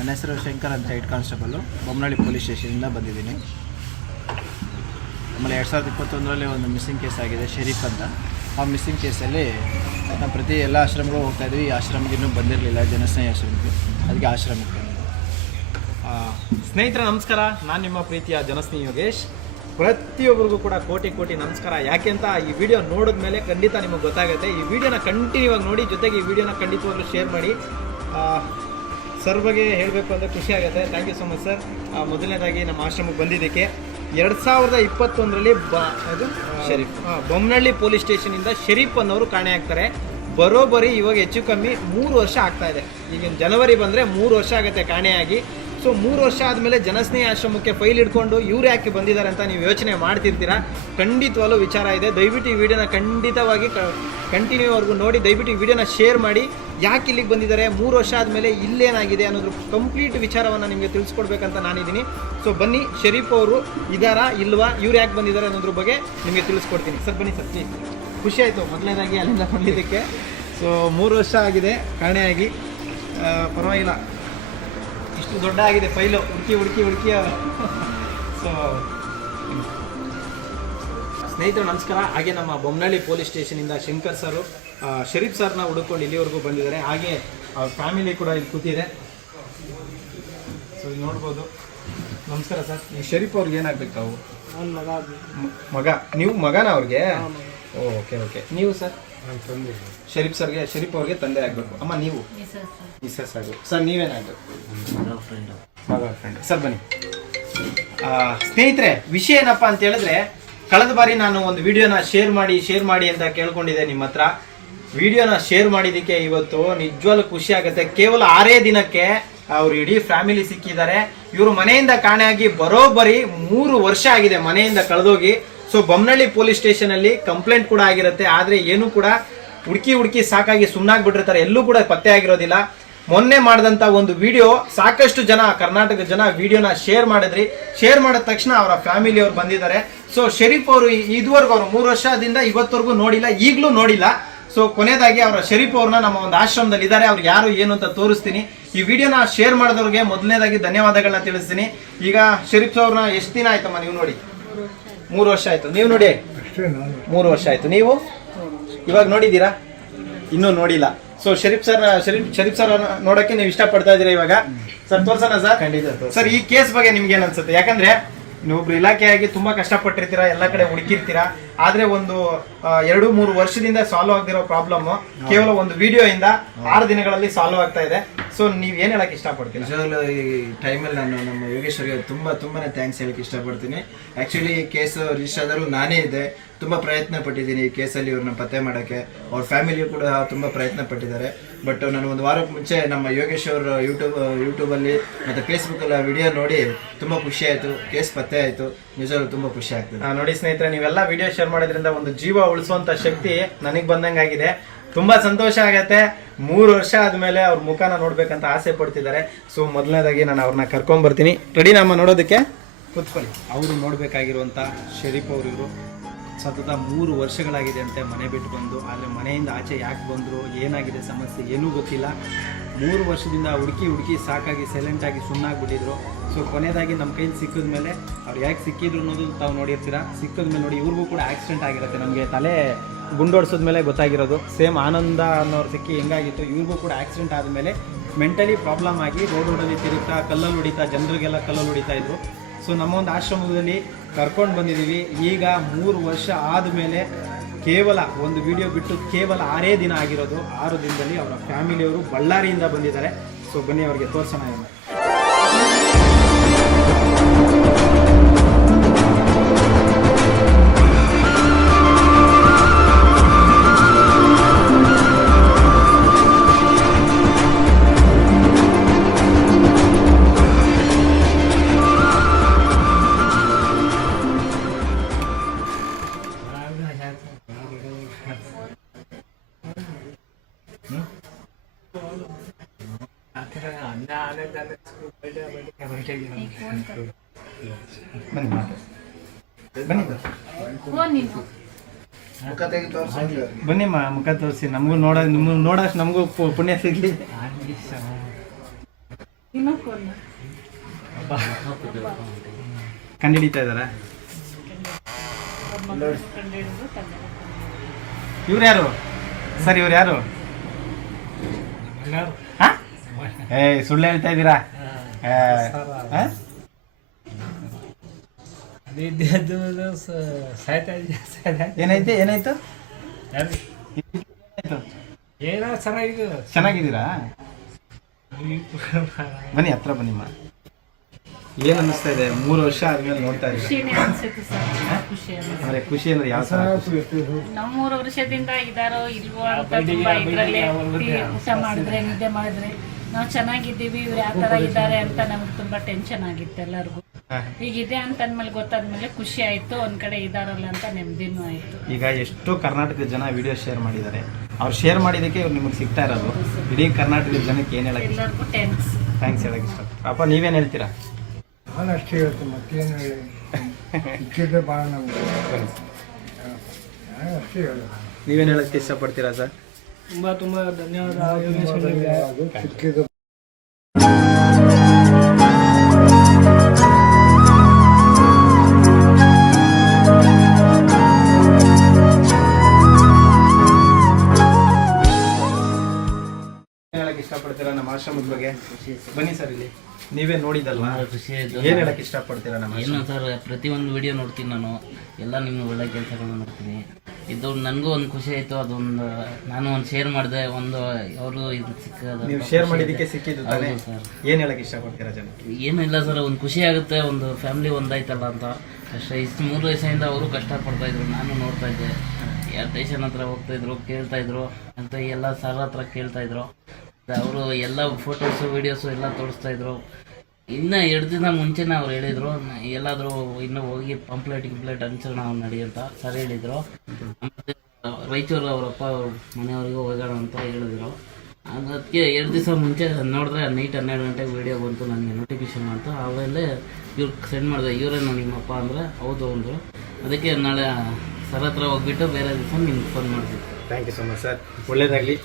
ನನ್ನ ಹೆಸರು ಶಂಕರ್ ಅಂತ ಹೆಡ್ ಕಾನ್ಸ್ಟೇಬಲು ಬೊಮ್ಮನಹಳ್ಳಿ ಪೊಲೀಸ್ ಸ್ಟೇಷನಿಂದ ಬಂದಿದ್ದೀನಿ. ಆಮೇಲೆ ಎರಡು ಸಾವಿರದ ಇಪ್ಪತ್ತೊಂದರಲ್ಲಿ ಒಂದು ಮಿಸ್ಸಿಂಗ್ ಕೇಸ್ ಆಗಿದೆ, ಶರೀಫ್ ಅಂತ. ಆ ಮಿಸ್ಸಿಂಗ್ ಕೇಸಲ್ಲಿ ನಾವು ಪ್ರತಿ ಎಲ್ಲ ಆಶ್ರಮಗಳು ಹೋಗ್ತಾ ಇದ್ವಿ. ಈ ಆಶ್ರಮಕ್ಕೆ ಇನ್ನೂ ಬಂದಿರಲಿಲ್ಲ, ಜನಸ್ನೇಹಿ ಆಶ್ರಮಕ್ಕೆ. ಅದಕ್ಕೆ ಆಶ್ರಮಕ್ಕೆ ಸ್ನೇಹಿತರೆ, ನಮಸ್ಕಾರ. ನಾನು ನಿಮ್ಮ ಪ್ರೀತಿಯ ಜನಸ್ನೇಹಿ ಯೋಗೇಶ್. ಪ್ರತಿಯೊಬ್ಬರಿಗೂ ಕೂಡ ಕೋಟಿ ಕೋಟಿ ನಮಸ್ಕಾರ. ಯಾಕೆ ಅಂತ ಈ ವಿಡಿಯೋ ನೋಡಿದ ಮೇಲೆ ಖಂಡಿತ ನಿಮಗೆ ಗೊತ್ತಾಗುತ್ತೆ. ಈ ವಿಡಿಯೋನ ಕಂಟಿನ್ಯೂ ಆಗಿ ನೋಡಿ, ಜೊತೆಗೆ ಈ ವಿಡಿಯೋನ ಖಂಡಿತವಾಗ್ಲೂ ಶೇರ್ ಮಾಡಿ. ಸರ್ ಬಗ್ಗೆ ಹೇಳಬೇಕು ಅಂದರೆ ಖುಷಿ ಆಗುತ್ತೆ. Thank you so much sir ಮೊದಲನೇದಾಗಿ ನಮ್ಮ ಆಶ್ರಮಕ್ಕೆ ಬಂದಿದ್ದಕ್ಕೆ ಎರಡು ಸಾವಿರದ ಇಪ್ಪತ್ತೊಂದರಲ್ಲಿ ಬ ಅದು ಶರೀಫ್. ಬೊಮ್ಮನಹಳ್ಳಿ ಪೊಲೀಸ್ ಸ್ಟೇಷನಿಂದ ಶರೀಫ್ ಅನ್ನೋರು ಕಾಣೆ ಆಗ್ತಾರೆ. ಬರೋಬ್ಬರಿ ಇವಾಗ ಹೆಚ್ಚು ಕಮ್ಮಿ ಮೂರು ವರ್ಷ ಆಗ್ತಾ ಇದೆ. ಈಗ ಜನವರಿ ಬಂದರೆ ಮೂರು ವರ್ಷ ಆಗುತ್ತೆ ಕಾಣೆಯಾಗಿ ಸೊ ಮೂರು ವರ್ಷ ಆದಮೇಲೆ ಜನಸ್ನೇಹಿ ಆಶ್ರಮಕ್ಕೆ ಫೈಲ್ ಇಟ್ಕೊಂಡು ಇವ್ರು ಯಾಕೆ ಬಂದಿದ್ದಾರೆ ಅಂತ ನೀವು ಯೋಚನೆ ಮಾಡ್ತಿರ್ತೀರಾ? ಖಂಡಿತವಾಗಲೂ ವಿಚಾರ ಇದೆ. ದಯವಿಟ್ಟು ಈ ವಿಡಿಯೋನ ಖಂಡಿತವಾಗಿ ಕಂಟಿನ್ಯೂವರೆಗೂ ನೋಡಿ. ದಯವಿಟ್ಟು ಈ ವಿಡಿಯೋನ ಶೇರ್ ಮಾಡಿ. ಯಾಕೆ ಇಲ್ಲಿಗೆ ಬಂದಿದ್ದಾರೆ? ಮೂರು ವರ್ಷ ಆದಮೇಲೆ ಇಲ್ಲೇನಾಗಿದೆ ಅನ್ನೋದ್ರ ಕಂಪ್ಲೀಟ್ ವಿಚಾರವನ್ನು ನಿಮಗೆ ತಿಳಿಸ್ಕೊಡ್ಬೇಕಂತ ನಾನಿದ್ದೀನಿ. ಸೊ ಬನ್ನಿ, ಶರೀಫ್ ಅವರು ಇದ್ದಾರಾ ಇಲ್ವಾ, ಇವ್ರು ಯಾಕೆ ಬಂದಿದ್ದಾರೆ ಅನ್ನೋದ್ರ ಬಗ್ಗೆ ನಿಮಗೆ ತಿಳಿಸ್ಕೊಡ್ತೀನಿ. ಸರ್, ಬನ್ನಿ ಸರ್ ಪ್ಲೀಸ್ ಖುಷಿ ಆಯಿತು, ಮೊದಲನೇದಾಗಿ ಅಲ್ಲಿಂದ ಬಂದಿದ್ದಕ್ಕೆ. ಸೊ ಮೂರು ವರ್ಷ ಆಗಿದೆ ಕಾಣೆಯಾಗಿ ಪರವಾಗಿಲ್ಲ. ಇಷ್ಟು ದೊಡ್ಡ ಆಗಿದೆ ಫೈಲು ಹುಡುಕಿ ಹುಡುಕಿ ಹುಡುಕಿ ಸೊ ಸ್ನೇಹಿತರು ನಮಸ್ಕಾರ. ಹಾಗೆ ನಮ್ಮ ಬೊಮ್ಮನಹಳ್ಳಿ ಪೊಲೀಸ್ ಸ್ಟೇಷನಿಂದ ಶಂಕರ್ ಸರು ಶರೀಫ್ ಸರ್ನ ಹುಡುಕೊಂಡು ಇಲ್ಲಿವರೆಗೂ ಬಂದಿದ್ದಾರೆ. ಹಾಗೆ ಅವ್ರ ಫ್ಯಾಮಿಲಿ ಕೂಡ ಇಲ್ಲಿ ಕೂತಿದೆ. ಸೊ ಇಲ್ಲಿ ನೋಡ್ಬೋದು. ನಮಸ್ಕಾರ ಸರ್. ಈ ಶರೀಫ್ ಅವ್ರಿಗೆ ಏನಾಗ್ಬೇಕು ತಾವು? ಮ- ಮಗ? ನೀವು ಮಗನ ಅವ್ರಿಗೆ? Okay okay. ನೀವು ಸರ್? ಶರೀಫ್ ಸರ್ಗೆ ಶರೀಫ್ ಅವ್ರಿಗೆ ತಂದೆ ಆಗಬೇಕು. ಅಮ್ಮ ನೀವು? ಮಿಸ್ಸಸ್ ಆಗು ಸರ್ ನೀವೇನಾಗಬೇಕು? ಮಗ ಫ್ರೆಂಡ್ ಸರ್ ಬನ್ನಿ. ಆ, ಸ್ನೇಹಿತರೆ ವಿಷಯ ಏನಪ್ಪ ಅಂತ ಹೇಳಿದ್ರೆ ಕಳೆದ ಬಾರಿ ನಾನು ಒಂದು ವಿಡಿಯೋನ ಶೇರ್ ಮಾಡಿ ಶೇರ್ ಮಾಡಿ ಅಂತ ಕೇಳ್ಕೊಂಡಿದ್ದೆ ನಿಮ್ಮ ಹತ್ರ. ವಿಡಿಯೋನ ಶೇರ್ ಮಾಡಿದ್ದಕ್ಕೆ ಇವತ್ತು ನಿಜವಾಗ್ಲೂ ಖುಷಿ ಆಗುತ್ತೆ. ಕೇವಲ ಆರೇ ದಿನಕ್ಕೆ ಅವ್ರು ಇಡೀ ಫ್ಯಾಮಿಲಿ ಸಿಕ್ಕಿದ್ದಾರೆ. ಇವರು ಮನೆಯಿಂದ ಕಾಣೆಯಾಗಿ ಬರೋಬ್ಬರಿ ಮೂರು ವರ್ಷ ಆಗಿದೆ ಮನೆಯಿಂದ ಕಳೆದೋಗಿ. ಸೊ ಬೊಮ್ಮನಹಳ್ಳಿ ಪೊಲೀಸ್ ಸ್ಟೇಷನ್ ಅಲ್ಲಿ ಕಂಪ್ಲೇಂಟ್ ಕೂಡ ಆಗಿರುತ್ತೆ. ಆದ್ರೆ ಏನು ಕೂಡ ಹುಡುಕಿ ಹುಡುಕಿ ಸಾಕಾಗಿ ಸುಮ್ಮನಾಗ್ಬಿಟ್ಟಿರ್ತಾರೆ ಎಲ್ಲೂ ಕೂಡ ಪತ್ತೆ ಆಗಿರೋದಿಲ್ಲ. ಮೊನ್ನೆ ಮಾಡಿದಂತ ಒಂದು ವಿಡಿಯೋ ಸಾಕಷ್ಟು ಜನ ಕರ್ನಾಟಕ ಜನ ವಿಡಿಯೋನ ಶೇರ್ ಮಾಡಿದ್ರಿ. ಶೇರ್ ಮಾಡಿದ ತಕ್ಷಣ ಅವರ ಫ್ಯಾಮಿಲಿ ಅವ್ರು ಬಂದಿದ್ದಾರೆ. ಸೊ ಶರೀಫ್ ಅವರು ಇದುವರೆಗೂ ಅವರು ಮೂರು ವರ್ಷದಿಂದ ಇವತ್ತವರೆಗೂ ನೋಡಿಲ್ಲ ಈಗಲೂ ನೋಡಿಲ್ಲ. ಸೊ ಕೊನೆಯದಾಗಿ ಅವರ ಶರೀಫ್ ಅವ್ರನ್ನ ನಮ್ಮ ಒಂದು ಆಶ್ರಮದಲ್ಲಿ ಇದ್ದಾರೆ. ಅವ್ರು ಯಾರು ಏನು ಅಂತ ತೋರಿಸ್ತೀನಿ. ಈ ವಿಡಿಯೋನ ಶೇರ್ ಮಾಡಿದವ್ರಿಗೆ ಮೊದಲನೇದಾಗಿ ಧನ್ಯವಾದಗಳನ್ನ ತಿಳಿಸ್ತೀನಿ. ಈಗ ಶರೀಫ್ ಅವ್ರನ್ನ ಎಷ್ಟು ದಿನ ಆಯ್ತಮ್ಮ ನೀವು ನೋಡಿ? ಮೂರು ವರ್ಷ ಆಯ್ತು. ನೀವು ನೋಡಿ? ಮೂರು ವರ್ಷ ಆಯ್ತು. ನೀವು? ಇವಾಗ ನೋಡಿದ್ದೀರಾ? ಇನ್ನೂ ನೋಡಿಲ್ಲ. So Sharif sir Sharif Sharif sir ನೋಡಕ್ಕೆ ನೀವು ಇಷ್ಟಪಡ್ತಾ ಇದ್ದೀರಾ ಇವಾಗ? ಸರ್ ತೋರ್ಸೋಣ ಸರ್ ಖಂಡಿತ ಸರ್ ಈ ಕೇಸ್ ಬಗ್ಗೆ ನಿಮ್ಗೆ ಏನ್ ಅನ್ಸುತ್ತೆ? ಯಾಕಂದ್ರೆ ನೀವೊಬ್ರು ಇಲಾಖೆಯಾಗಿ ತುಂಬಾ ಕಷ್ಟಪಟ್ಟಿರ್ತೀರಾ ಎಲ್ಲ ಕಡೆ ಹುಡುಕಿರ್ತೀರಾ? ಆದ್ರೆ ಒಂದು ಎರಡು ಮೂರು ವರ್ಷದಿಂದ ಸಾಲ್ವ್ ಆಗದಿರೋ ಪ್ರಾಬ್ಲಮ್ ಕೇವಲ ಒಂದು ವಿಡಿಯೋ ಇಂದ ಆರು ದಿನಗಳಲ್ಲಿ ಸಾಲ್ವ್ ಆಗ್ತಾ ಇದೆ. ಸೊ ನೀವ್ ಏನ್ ಹೇಳಕ್ ಇಷ್ಟಪಡ್ತೀನಿ ನಿಜವಾಗ್ಲೂ ಈ ಟೈಮಲ್ಲಿ ನಾನು ನಮ್ಮ ಯೋಗೇಶ್ವರಿಗೆ ತುಂಬಾ ತುಂಬಾ ಥ್ಯಾಂಕ್ಸ್ ಹೇಳಕ್ ಇಷ್ಟಪಡ್ತೀನಿ. ಆಕ್ಚುಲಿ ಈ ಕೇಸ್ ರಿಜಿಸ್ಟರ್ ಆದರೂ ನಾನೇ ಇದ್ದೆ ತುಂಬ ಪ್ರಯತ್ನ ಪಟ್ಟಿದ್ದೀನಿ ಈ ಕೇಸಲ್ಲಿ ಇವ್ರನ್ನ ಪತ್ತೆ ಮಾಡೋಕ್ಕೆ. ಅವ್ರ ಫ್ಯಾಮಿಲಿ ಕೂಡ ತುಂಬ ಪ್ರಯತ್ನ ಪಟ್ಟಿದ್ದಾರೆ. ಬಟ್ ನಾನು ಒಂದು ವಾರಕ್ಕೆ ಮುಂಚೆ ನಮ್ಮ ಯೋಗೇಶ್ ಅವರು ಯೂಟ್ಯೂಬ್ ಯೂಟ್ಯೂಬಲ್ಲಿ ಮತ್ತು ಫೇಸ್ಬುಕ್ಕಲ್ಲಿ ಆ ವಿಡಿಯೋ ನೋಡಿ ತುಂಬ ಖುಷಿ ಆಯಿತು. ಕೇಸ್ ಪತ್ತೆ ಆಯಿತು. ನಿಜವಾಗ್ಲೂ ತುಂಬ ಖುಷಿ ಆಗ್ತದೆ. ನೋಡಿ ಸ್ನೇಹಿತರೆ ನೀವೆಲ್ಲ ವಿಡಿಯೋ ಶೇರ್ ಮಾಡೋದ್ರಿಂದ ಒಂದು ಜೀವ ಉಳಿಸುವಂತ ಶಕ್ತಿ ನನಗ್ ಬಂದಂಗಾಗಿದೆ. ತುಂಬಾ ಸಂತೋಷ ಆಗತ್ತೆ. ಮೂರು ವರ್ಷ ಆದ್ಮೇಲೆ ಅವ್ರ ಮುಖನ ನೋಡ್ಬೇಕಂತ ಆಸೆ ಪಡ್ತಿದ್ದಾರೆ. ಸೊ ಮೊದಲನೇದಾಗಿ ನಾನು ಅವ್ರನ್ನ ಕರ್ಕೊಂಡ್ ಬರ್ತೀನಿ. ರೆಡಿ ನಮ್ಮ ನೋಡೋದಕ್ಕೆ? ಕೂತ್ಕೊಳ್ಳಿ. ಅವರು ನೋಡ್ಬೇಕಾಗಿರುವಂತ ಶರೀಫ್ ಅವರು ಇವರು. ಸತತ ಮೂರು ವರ್ಷಗಳಾಗಿದೆ ಅಂತೆ ಮನೆ ಬಿಟ್ಟು ಬಂದು. ಆದರೆ ಮನೆಯಿಂದ ಆಚೆ ಯಾಕೆ ಬಂದರು? ಏನಾಗಿದೆ ಸಮಸ್ಯೆ? ಏನೂ ಗೊತ್ತಿಲ್ಲ. ಮೂರು ವರ್ಷದಿಂದ ಹುಡುಕಿ ಹುಡುಕಿ ಸಾಕಾಗಿ ಸೈಲೆಂಟ್ ಆಗಿ ಸುಮ್ಮನಾಗ್ಬಿಟ್ಟಿದ್ರು ಸೊ ಕೊನೆಯದಾಗಿ ನಮ್ಮ ಕೈಲಿ ಸಿಕ್ಕಿದ ಮೇಲೆ ಅವ್ರು ಯಾಕೆ ಸಿಕ್ಕಿದ್ರು ಅನ್ನೋದು ತಾವು ನೋಡಿರ್ತೀರಾ? ಸಿಕ್ಕಿದ ಮೇಲೆ ನೋಡಿ ಇವ್ರಿಗೂ ಕೂಡ ಆಕ್ಸಿಡೆಂಟ್ ಆಗಿರುತ್ತೆ. ನಮಗೆ ತಲೆ ಗುಂಡೋಡ್ಸಿದ ಮೇಲೆ ಗೊತ್ತಾಗಿರೋದು. ಸೇಮ್ ಆನಂದ ಅನ್ನೋರು ಸಿಕ್ಕಿ ಹೆಂಗಾಗಿತ್ತು, ಇವ್ರಿಗೂ ಕೂಡ ಆಕ್ಸಿಡೆಂಟ್ ಆದಮೇಲೆ ಮೆಂಟಲಿ ಪ್ರಾಬ್ಲಮ್ ಆಗಿ ರೋಡ್ ರೋಡಲ್ಲಿ ತಿರುಗ್ತಾ ಕಲ್ಲಲ್ಲಿ ಹೊಡಿತಾ ಜನರಿಗೆಲ್ಲ ಕಲ್ಲಲ್ಲಿ ಹೊಡಿತಾ ಇದ್ರು. ಸೊ ನಮ್ಮ ಒಂದು ಆಶ್ರಮದಲ್ಲಿ ಕರ್ಕೊಂಡು ಬಂದಿದ್ದೀವಿ ಈಗ ಮೂರು ವರ್ಷ ಆದಮೇಲೆ ಕೇವಲ ಒಂದು ವಿಡಿಯೋ ಬಿಟ್ಟು ಕೇವಲ ಆರೇ ದಿನ ಆಗಿರೋದು. ಆರು ದಿನದಲ್ಲಿ ಅವರ ಫ್ಯಾಮಿಲಿಯವರು ಬಳ್ಳಾರಿಯಿಂದ ಬಂದಿದ್ದಾರೆ. ಸೊ ಬನ್ನಿ, ಅವರಿಗೆ ತೋರ್ಸೋಣ ಬನ್ನಿ ಮುಖ ತೋರಿಸಿ ಬನ್ನಿ ಮಾ ಮುಖ ತೋರಿಸಿ. ನಮಗೂ ನೋಡ ನಿಮ್ಗೆ ನೋಡೋಷ್ಟು ನಮಗೂ ಪುಣ್ಯ ಸಿಗ್ಲಿ. ಕಂಡಿಡಿತಾ ಇದಾರ ಇವ್ರು ಯಾರು? ಸರ್ ಇವ್ರು ಯಾರು? ಹಾ? ಏ ಸುಳ್ಳು ಹೇಳ್ತಾ ಇದ್ದೀರಾ? ಏನಾಯ್ತು ಏನಾಯ್ತು? ಏನೋ ಚೆನ್ನಾಗಿದೆ ಚೆನ್ನಾಗಿದ್ದೀರಾ? ಬನ್ನಿ ಹತ್ರ ಬನ್ನಿ ಮಾ. ಏನ್ ಅನ್ನಿಸ್ತಾ ಇದೆ? ಮೂರು ವರ್ಷ ಆದ್ಮೇಲೆ ನೋಡ್ತಾ ಇದ್ದೀರಾ? ಖುಷಿನೇ ಅನ್ಸುತ್ತೆ ಸರ್. ಖುಷಿ ಅಂದ್ರೆ ಖುಷಿ ಅಂದ್ರೆ ಯಾವ ತರ ಖುಷಿ? ನಾವು ಮೂರು ವರ್ಷದಿಂದ ಇದಾರೋ ಇಲ್ವೋ ಅಂತ ತುಂಬಾ ಇದ್ರಲ್ಲಿ ಊಟ ಮಾಡಿದ್ರೆ ನಿದ್ದೆ ಮಾಡಿದ್ರೆ ನಾವು ಚೆನ್ನಾಗಿದ್ದೀವಿ ಇವ್ರು ಯಾವ ತರ ಇದ್ದಾರೆ ಅಂತ ನಮ್ಗೆ ತುಂಬಾ ಟೆನ್ಷನ್ ಆಗಿತ್ತು ಎಲ್ಲರಿಗೂ. ಈಗ ಇದೆ ಅಂತ ಅಂದ್ಮೇಲೆ ಗೊತ್ತಾದ್ಮೇಲೆ ಖುಷಿ ಆಯ್ತು ಒಂದ್ ಕಡೆ ಇದಾರಲ್ಲ ಅಂತ ನೆಮ್ಮದಿನೂ ಆಯ್ತು. ಈಗ ಎಷ್ಟೋ ಕರ್ನಾಟಕದ ಜನ ವಿಡಿಯೋ ಶೇರ್ ಮಾಡಿದ್ದಾರೆ. ಅವ್ರು ಶೇರ್ ಮಾಡಿದ್ದಕ್ಕೆ ಇವ್ರು ನಿಮಗೆ ಸಿಗ್ತಾ ಇರೋದು. ಇಡೀ ಕರ್ನಾಟಕದ ಜನಕ್ಕೆ ಏನು ಹೇಳಕ್ಕೆ ಎಲ್ಲರಿಗೂ ಥ್ಯಾಂಕ್ಸ್ ಥ್ಯಾಂಕ್ಸ್ ಹೇಳಕ್ಕೆ ಇಷ್ಟ. ಅಪ್ಪ ನೀವೇನು ಹೇಳ್ತೀರಾ? ನಾನು ಅಷ್ಟೇ ಹೇಳ್ತೀನಿ ಮತ್ತೇನು ಹೇಳಿ? ಭಾಳ ನಮ್ಗೆ. ನಾನು ಅಷ್ಟೇ ಹೇಳೋದು ನೀವೇನು ಹೇಳಕ್ಕೆ ಇಷ್ಟಪಡ್ತೀರಾ ಸರ್? ತುಂಬ ತುಂಬ ಧನ್ಯವಾದ ಇಷ್ಟಪಡ್ತೀರಾ ನಮ್ಮ ಆಶ್ರಮದ ಬಗ್ಗೆ? ಬನ್ನಿ ಸರ್ ಇಲ್ಲಿ. ನೀವೇ ನೋಡಿದಲ್ವಾ? ಖುಷಿ ಆಯ್ತು ಏನ್ ಹೇಳಕ್ಕೆ ಇಷ್ಟಪಡ್ತೀರಾ ನಮ್ಮ ಏನು ಸರ್ ಪ್ರತಿಯೊಂದು ವಿಡಿಯೋ ನೋಡ್ತೀನಿ ನಾನು. ಎಲ್ಲ ನಿಮ್ಮ ಒಳ್ಳೆ ಕೆಲಸಗಳನ್ನ ನೋಡ್ತೀನಿ ಇದು ನನಗೂ ಒಂದು ಖುಷಿ ಆಯಿತು. ಅದೊಂದು ನಾನು ಒಂದು ಶೇರ್ ಮಾಡಿದೆ ಒಂದು ಅವರು ಇದು ಸಿಕ್ಕದ ನೀವು ಶೇರ್ ಮಾಡಿದ್ದಕ್ಕೆ ಸಿಕ್ಕಿದ್ದು ತಾನೇ? ಸರ್. ಏನ್ ಹೇಳಕ್ಕೆ ಇಷ್ಟಪಡ್ತೀರಾ ಜನ? ಏನೂ ಇಲ್ಲ ಸರ್ ಒಂದು ಖುಷಿ ಆಗುತ್ತೆ ಒಂದು ಫ್ಯಾಮಿಲಿ ಒಂದಾಯ್ತಲ್ಲ ಅಂತ. ಅಷ್ಟೇ ಇಷ್ಟು ಮೂರು ವಯಸ್ಸಿಂದ ಅವರು ಕಷ್ಟಪಡ್ತಾ ಇದ್ರು ನಾನು ನೋಡ್ತಾ ಇದ್ದೆ. ಯಾರು ಟೇಷನ್ ಹತ್ರ ಹೋಗ್ತಾ ಇದ್ರು ಕೇಳ್ತಾ ಇದ್ರು ಅಂತ ಎಲ್ಲ ಸರ್ ಹತ್ರ ಕೇಳ್ತಾ ಇದ್ರು. ಅವರು ಎಲ್ಲ ಫೋಟೋಸು ವಿಡಿಯೋಸು ಎಲ್ಲ ತೋರಿಸ್ತಾ ಇದ್ರು. ಇನ್ನು ಎರಡು ದಿನ ಮುಂಚೆನೇ ಅವ್ರು ಹೇಳಿದ್ರು ಎಲ್ಲಾದ್ರೂ ಇನ್ನು ಹೋಗಿ ಪಂಪ್ಲೇಟ್ ಗಿಂಪ್ಲೇಟ್ ಹಂಚೋಣ ಅವ್ರು ನಡಿ ಅಂತ ಸರ್ ಹೇಳಿದ್ರು. ರಾಯಚೂರು ಅವರಪ್ಪ ಅವ್ರ ಮನೆಯವ್ರಿಗೂ ಹೋಗೋಣ ಅಂತ ಹೇಳಿದ್ರು. ಅದಕ್ಕೆ ಎರಡು ದಿವಸ ಮುಂಚೆ ನೋಡಿದ್ರೆ ನೈಟ್ ಹನ್ನೆರಡು ಗಂಟೆಗೆ ವೀಡಿಯೋ ಬಂತು, ನನಗೆ ನೋಟಿಫಿಕೇಶನ್ ಬಂತು ಆಮೇಲೆ ಇವ್ರಿಗೆ ಸೆಂಡ್ ಮಾಡಿದೆ ಇವರೇನು ನಿಮ್ಮಪ್ಪ ಅಂದರೆ ಹೌದು ಅಂದರು. ಅದಕ್ಕೆ ನಾಳೆ ಸರ್ ಹತ್ರ ಹೋಗ್ಬಿಟ್ಟು ಬೇರೆ ದಿವಸ ನಿಮ್ಗೆ ಫೋನ್ ಮಾಡ್ತೀನಿ. Thank you so much sir ಒಳ್ಳೇದಾಗ್ಲಿ.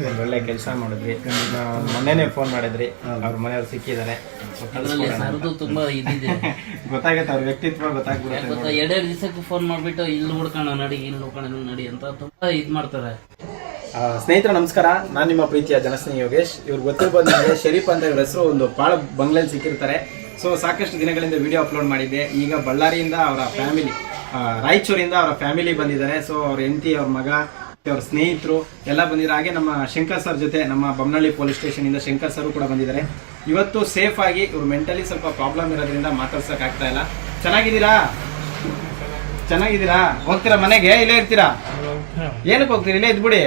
ಒಂದ್ ಒಳ್ಳೆ ಕೆಲಸ ಮಾಡಿದ್ರಿ. ಮೊನ್ನೆನೆ ಮೊನ್ನೆನೇ ಫೋನ್ ಮಾಡಿದ್ರಿ. ಅವ್ರ ಮನೆಯವ್ರು ಸಿಕ್ಕಿದ್ದಾರೆ ಅದರಲ್ಲಿ ಸರ್ದು ತುಂಬ ಇದಿದೆ. ಗೊತ್ತಾಗತ್ತೆ ಅವ್ರ ವ್ಯಕ್ತಿತ್ವ ಗೊತ್ತಾಗ್ಬಿಡುತ್ತೆ ಗೊತ್ತಾ? ಎರಡೆರಡು ದಿವಸಕ್ಕೆ ಫೋನ್ ಮಾಡ್ಬಿಟ್ಟು ಇಲ್ಲಿ ಹುಡ್ಕೋಣ ನಡಿ ಇಲ್ಲಿ ಹುಡ್ಕೋಣ ಇಲ್ಲಿ ನಡಿ ಅಂತ ತುಂಬಾ ಇದು ಮಾಡ್ತಾರೆ. ಸ್ನೇಹಿತರ ಸ್ನೇಹಿತರೆ ನಮಸ್ಕಾರ. ನಾನು ನಿಮ್ಮ ಪ್ರೀತಿಯ ಜನಸ್ನೇಹಿ ಯೋಗೇಶ್. ಇವ್ರು ಗೊತ್ತಿರ್ಬೋದು ಬಂದ್ರೆ ಶರೀಫ್ ಅಂತ ಇವ್ರ ಹೆಸರು ಒಂದು ಭಾಳ ಬಂಗ್ಲೆಯಲ್ಲಿ ಸಿಕ್ಕಿರ್ತಾರೆ. ಸೊ ಸಾಕಷ್ಟು ದಿನಗಳಿಂದ ವಿಡಿಯೋ ಅಪ್ಲೋಡ್ ಮಾಡಿದ್ದೆ. ಈಗ ಬಳ್ಳಾರಿಯಿಂದ ಅವರ ಫ್ಯಾಮಿಲಿ ರಾಯಚೂರಿಂದ ಅವರ ಫ್ಯಾಮಿಲಿ ಬಂದಿದ್ದಾರೆ. ಸೊ ಅವ್ರ ಹೆಂಡತಿ ಅವ್ರ ಮಗ ಅವ್ರ ಸ್ನೇಹಿತರು ಎಲ್ಲ ಬಂದಿದ್ದಾರೆ. ಹಾಗೆ ನಮ್ಮ ಶಂಕರ್ ಸರ್ ಜೊತೆ ನಮ್ಮ ಬೊಮ್ಮನಹಳ್ಳಿ ಪೊಲೀಸ್ ಸ್ಟೇಷನ್ ಇಂದ ಶಂಕರ್ ಸರ್ ಕೂಡ ಬಂದಿದ್ದಾರೆ. ಇವತ್ತು ಸೇಫ್ ಆಗಿ ಇವ್ರು ಮೆಂಟಲಿ ಸ್ವಲ್ಪ ಪ್ರಾಬ್ಲಮ್ ಇರೋದ್ರಿಂದ ಮಾತಾಡ್ಸಕ್ ಆಗ್ತಾ ಇಲ್ಲ. ಚೆನ್ನಾಗಿದ್ದೀರಾ? ಚೆನ್ನಾಗಿದ್ದೀರಾ? ಹೋಗ್ತೀರಾ ಮನೆಗೆ? ಇಲ್ಲೇ ಇರ್ತೀರಾ? ಏನಕ್ಕೆ ಹೋಗ್ತೀರಿ? ಇಲ್ಲೇ ಇದ್ಬಿಡಿ.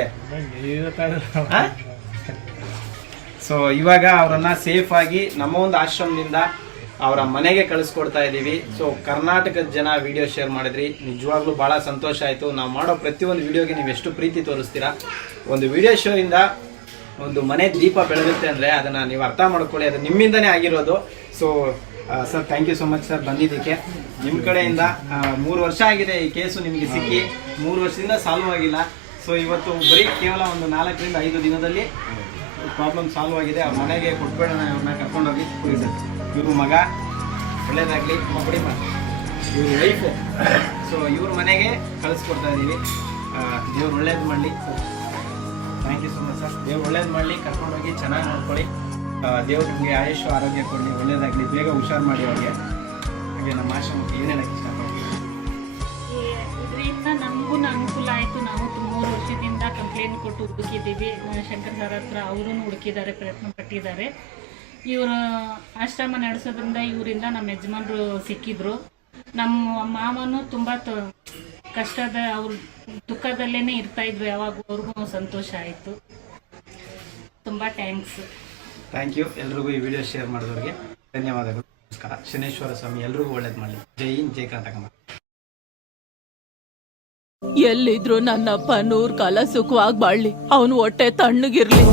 ಸೊ ಇವಾಗ ಅವರನ್ನ ಸೇಫ್ ಆಗಿ ನಮ್ಮ ಒಂದು ಆಶ್ರಮದಿಂದ ಅವರ ಮನೆಗೆ ಕಳಿಸ್ಕೊಡ್ತಾ ಇದ್ದೀವಿ. ಸೊ ಕರ್ನಾಟಕದ ಜನ ವಿಡಿಯೋ ಶೇರ್ ಮಾಡಿದ್ರಿ. ನಿಜವಾಗ್ಲೂ ಬಹಳ ಸಂತೋಷ ಆಯಿತು. ನಾವು ಮಾಡೋ ಪ್ರತಿಯೊಂದು ವಿಡಿಯೋಗೆ ನೀವು ಎಷ್ಟು ಪ್ರೀತಿ ತೋರಿಸ್ತೀರಾ? ಒಂದು ವಿಡಿಯೋ ಶೋ ಇಂದ ಒಂದು ಮನೆ ದೀಪ ಬೆಳಗುತ್ತೆ ಅಂದ್ರೆ ಅದನ್ನ ನೀವು ಅರ್ಥ ಮಾಡ್ಕೊಳ್ಳಿ. ಅದು ನಿಮ್ಮಿಂದನೇ ಆಗಿರೋದು. So sir thank you so much sir ಬಂದಿದ್ದಕ್ಕೆ. ನಿಮ್ಮ ಕಡೆಯಿಂದ ಆ, ಮೂರು ವರ್ಷ ಆಗಿದೆ ಈ ಕೇಸು ನಿಮಗೆ ಸಿಕ್ಕಿ. ಮೂರು ವರ್ಷದಿಂದ ಸಾಲ್ವ್ ಆಗಿಲ್ಲ. ಸೊ ಇವತ್ತು ಬರೀ ಕೇವಲ ಒಂದು ನಾಲ್ಕರಿಂದ ಐದು ದಿನದಲ್ಲಿ ಪ್ರಾಬ್ಲಮ್ ಸಾಲ್ವ್ ಆಗಿದೆ. ಅವ್ರ ಮನೆಗೆ ಕೊಟ್ಬೇಡಣ ಅವ್ರನ್ನ ಕರ್ಕೊಂಡೋಗಿ ಕುಡಿ ಸರ್ ಇವ್ರ ಮಗ, ಒಳ್ಳೇದಾಗ್ಲಿ ಮಕ್ಕಳಿ ಇವ್ರ ವೈಫು ಸೊ ಇವ್ರ ಮನೆಗೆ ಕಳಿಸ್ಕೊಡ್ತಾ ಇದ್ದೀವಿ ದೇವ್ರು ಒಳ್ಳೇದು ಮಾಡಲಿ. Thank you so much sir ದೇವ್ರು ಒಳ್ಳೇದು ಮಾಡಲಿ, ಕರ್ಕೊಂಡೋಗಿ ಚೆನ್ನಾಗಿ ನೋಡ್ಕೊಳ್ಳಿ. ದೇವ್ರು ನಿಮಗೆ ಆಯುಷ್ ಆರೋಗ್ಯ ಕೊಡಲಿ, ಒಳ್ಳೇದಾಗಲಿ. ಬೇಗ ಹುಷಾರು ಮಾಡಿ ಅವ್ರಿಗೆ. ಹಾಗೆ ನಮ್ಮ ಆಶ್ರಮಕ್ಕೆ ಏನೇನು ಇಷ್ಟಪಡ್ತೀವಿ ಇದರಿಂದ ನಮಗೂ ಅನುಕೂಲ ಆಯಿತು. ನಾವು ತುಂಬ ವರ್ಷದಿಂದ ಕಂಪ್ಲೇಂಟ್ ಕೊಟ್ಟು ಹುಡುಕಿದ್ದೀವಿ. ಶಂಕರ್ ಸರ್ ಹತ್ರ ಅವರು ಹುಡುಕಿದ್ದಾರೆ, ಪ್ರಯತ್ನ ಪಟ್ಟಿದ್ದಾರೆ. ಇವರು ಆಶ್ರಮ ನಡೆಸೋದ್ರಿಂದ ಇವರಿಂದ ನಮ್ಮ ಯಜಮಾನ್ರು ಸಿಕ್ಕಿದ್ರು. ನಮ್ಮ ಮಾವನು ತುಂಬ ಕಷ್ಟದ ಅವ್ರ ದುಃಖದಲ್ಲೇ ಇರ್ತಾ ಇದ್ರು. ಯಾವಾಗ ಅವ್ರಿಗೂ ಸಂತೋಷ ಆಯಿತು. ತುಂಬ ಥ್ಯಾಂಕ್ಸ್ ಥ್ಯಾಂಕ್ ಯು ಎಲ್ರಿಗೂ ಈ ವಿಡಿಯೋ ಶೇರ್ ಮಾಡಿದವ್ರಿಗೆ ಧನ್ಯವಾದಗಳು. ನಮಸ್ಕಾರ. ಶನೇಶ್ವರ ಸ್ವಾಮಿ ಎಲ್ರಿಗೂ ಒಳ್ಳೇದು ಮಾಡಲಿ. ಜೈ ಹಿಂದ್ ಜೈ ಕರ್ನಾಟಕ. ಎಲ್ಲಿದ್ರು ನನ್ನಪ್ಪ ನೂರ್ ಕಾಲ ಸುಖವಾಗಿ ಬಾಳ್ಲಿ. ಅವನು ಹೊಟ್ಟೆ ತಣ್ಣಗಿರ್ಲಿ.